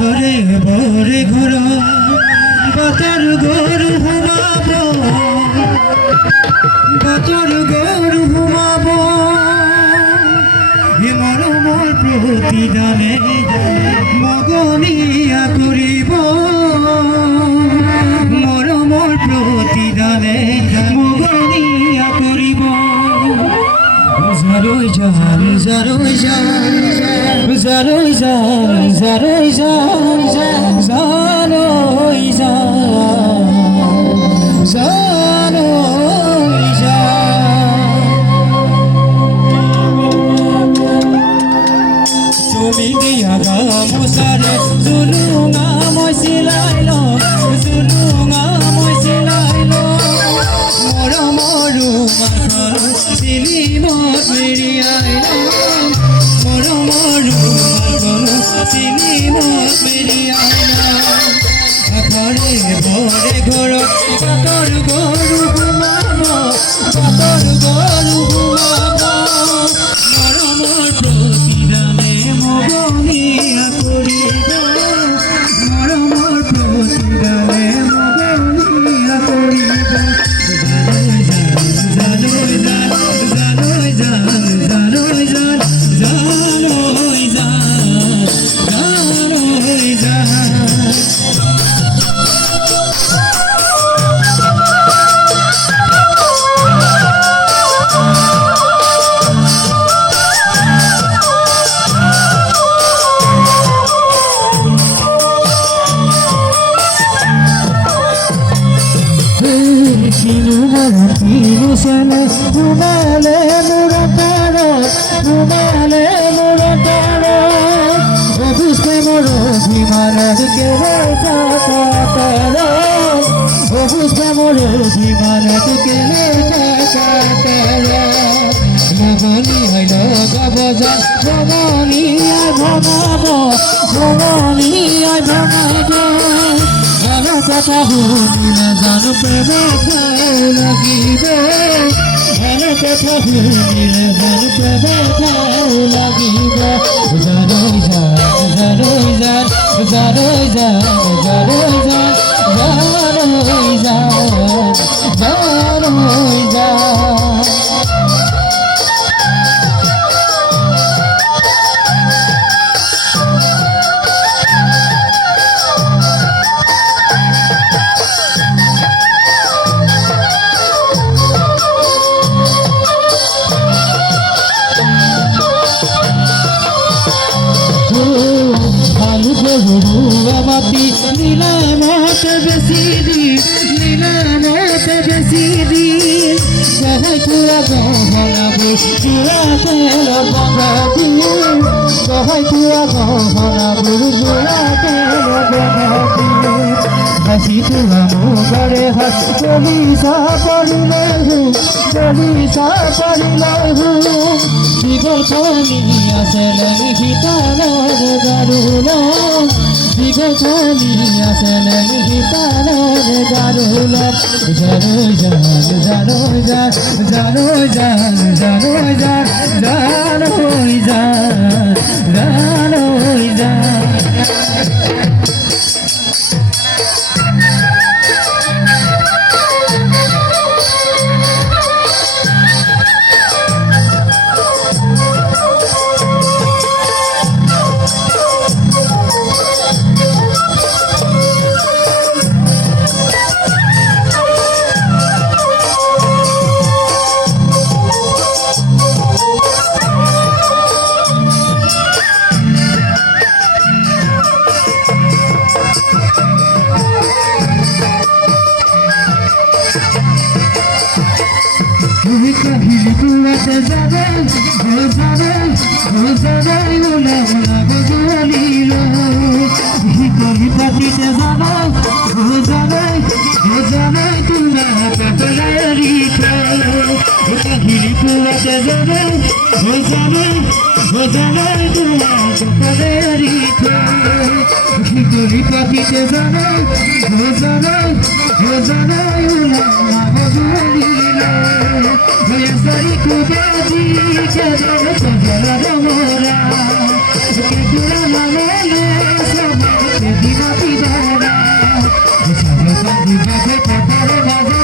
ঘরে ভরে ঘর বাতর গরু ঘুমাবো বাতর গরু ঘুমাবো হে মরমর প্রতিদানে মগনিয়া করিব মরমর প্রতিদানে মগনিয়া করিব জারই জান জারই জান জারই জান জারই জান জারই জান জারই জান তুমি দিয়া গামোচারে জুলুঙা মই চিলাইলো জুলুঙা মই চিলাইলো মৰমৰ মাথৰ চিলিমত মেৰিয়াইলো মৰমৰ মাথৰ চিলিমত মেৰিয়াইলো ঘৰে ঘৰে ঘৰত বাতৰ গৰু ঘুমাব বাতৰ গৰু ঘুমাব মৰমৰ প্ৰতিদানে মগনিয়া কৰিব মৰমৰ প্ৰতিদানে মগনিয়া কৰিব জানৈ জান জানৈ জান জানৈ জান জানৈ জান জানৈ জান Rumale murataro, rumale murataro. Obuste moro dimana kere kakataro. Obuste moro dimana kere kakataro. Mogoni hailo gaboja, mogoni ay bhamabo, mogoni ay bhamabo. Ana kata hunila janu preme khai lagibe. Ana kata hunila janu preme khai lagibe. Janoi jan, janoi jan, janoi jan, janoi jan, janoi jan, janoi jan. Mati nila mate besidi nila mate besidi jahai tura gohana bu tura tela bangadi jahai tura gohana bu tura tela bangadi hasi tura mogare has joli sa parile hu digol khani asele hitana garulo digol khani asele hitana garulo janoi jan janoi jan janoi jan janoi jan janoi jan janoi jan kahili kuwate zabe zabe zabe ula ula gulilo করি পাখিতে জানাই তোমার কপালেরই পাখিরি কুয়াতে জানাই তোমার কপালেরই করি পাখিতে জানাই সারি কুবে দিকে জানো মোরা কেতুরা মানে সবাই দিবাতি দানা সবাই দিবাতে কপালে বাজে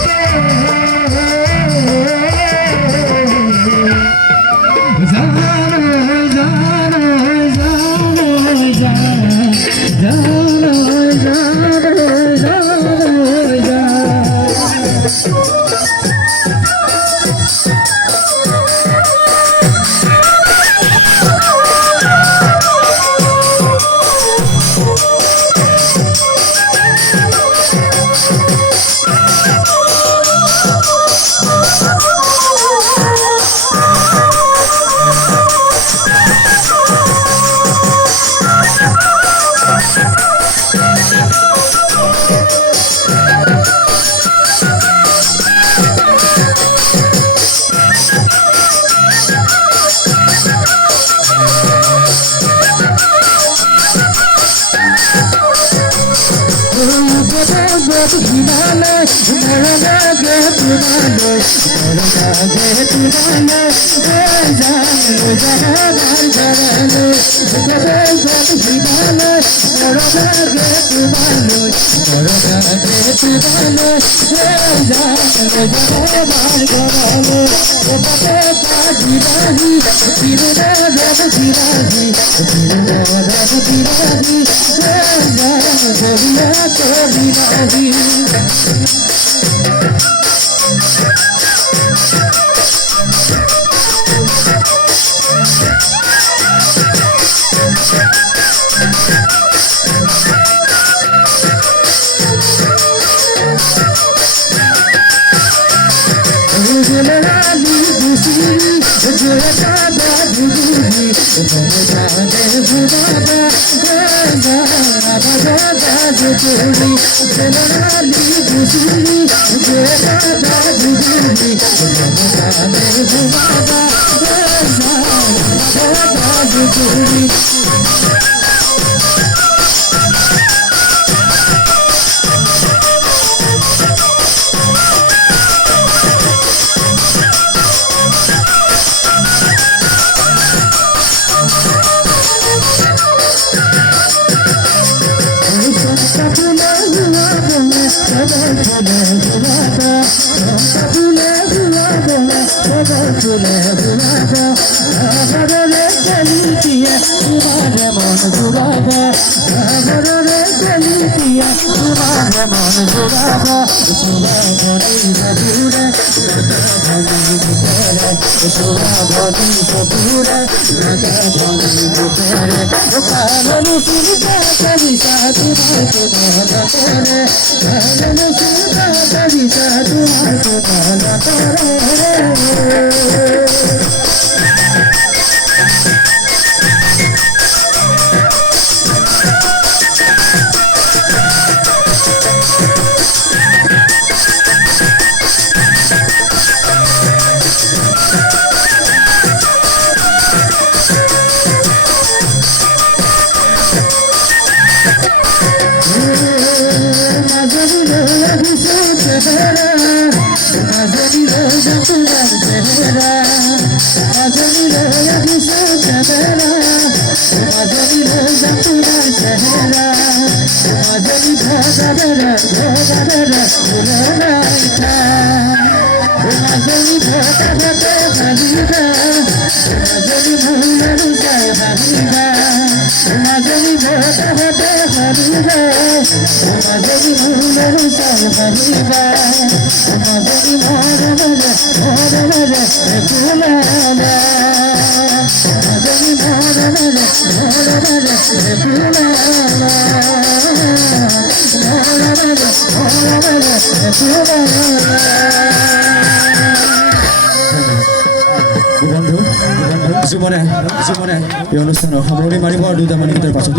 জীৱনে এই অনুষ্ঠানৰ সামৰণি মাৰিব আৰু 2টা মান গীতৰ পাছত